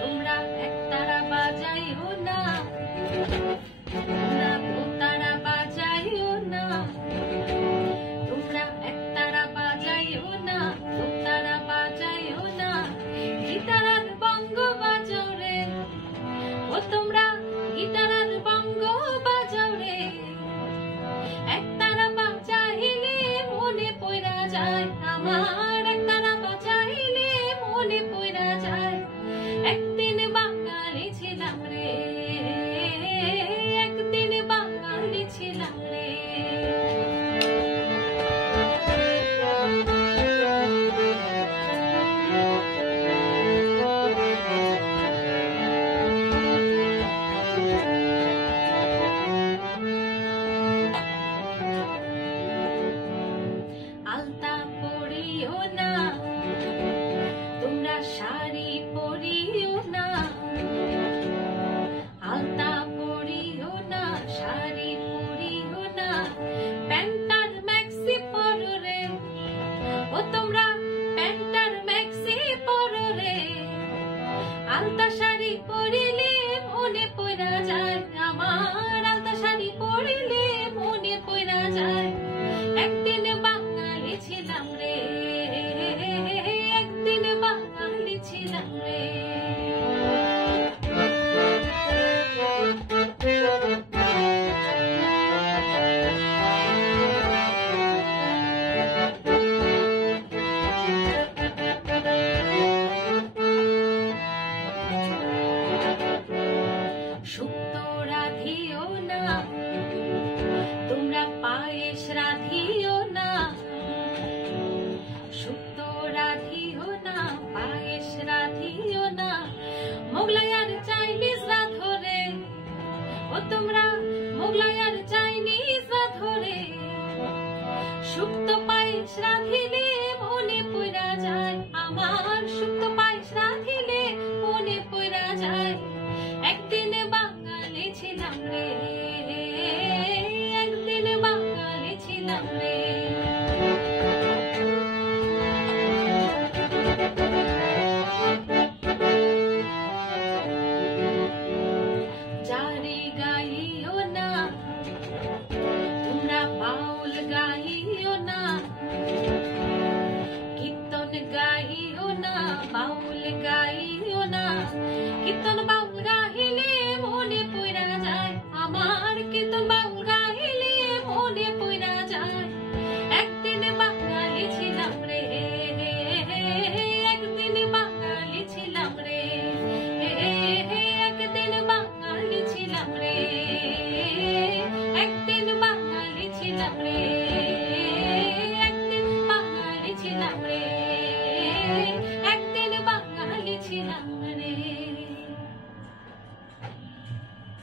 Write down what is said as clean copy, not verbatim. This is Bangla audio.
তোমরা একতারা বাজাইও না, তোমরা দোতারা বাজাইও না, তোমরা একতারা বাজাইও না, দোতারা বাজাইও না, গিটারার বঙ্গ বাজাও রে, ও তোমরা গিটারার বঙ্গ বাজাও রে, একতারা বাজাইলে মনে পড়া যায় আমার, একতারা বাজাইলে মনে পড়া যায় একদিন বাঙালি ছিলাম রে, একদিন বাঙালি ছিলাম রে। আলতা পরিও না, তোমরা শাড়ি পরিও না, আলতা পরিও না, শাড়ি পরিও না, প্যান্টার ম্যাক্সি পরো রে, ও তোমরা প্যান্টার ম্যাক্সি পরো রে, আলতা শাড়ি পরিলে মনে পড়া যায় আমার, আলতা শাড়ি পরিলে মনে পড়া যায় একদিন বাঙালি ছিলাম রে, একদিন বাঙালি ছিলাম রে। শুক্তো রাধিও না, তোমরা পায়েস রাধিও না, শুক্তো রাধিও না, পায়েস রাধিও না, মোগলাই আর চাইনিজ রাধো রে, ও তোমরা মোগলাই আর চাইনিজ রাধো রে, শুক্তো পায়েস রাধিলে মনে পড়া যায় আমার, শুক্তো পায়েস রাধিলে মনে পড়া যায় একদিন বাঙালি ছিলাম রে, একদিন বাঙালি ছিলাম রে। জারি গাইও না, তোমরা বাউল গাইও না, কীর্তন গাইও না, বাউল গাইও না, কীর্তন বাউল গাইলে মনে পড়া যায় আমার, কীর্তন বাউল গাইলে মনে পড়া যায় একদিন বাঙালি ছিলাম রে, একদিন বাঙালি ছিলাম রে, একদিন বাঙালি ছিলাম রে, একদিন বাঙালি ছিলাম রে।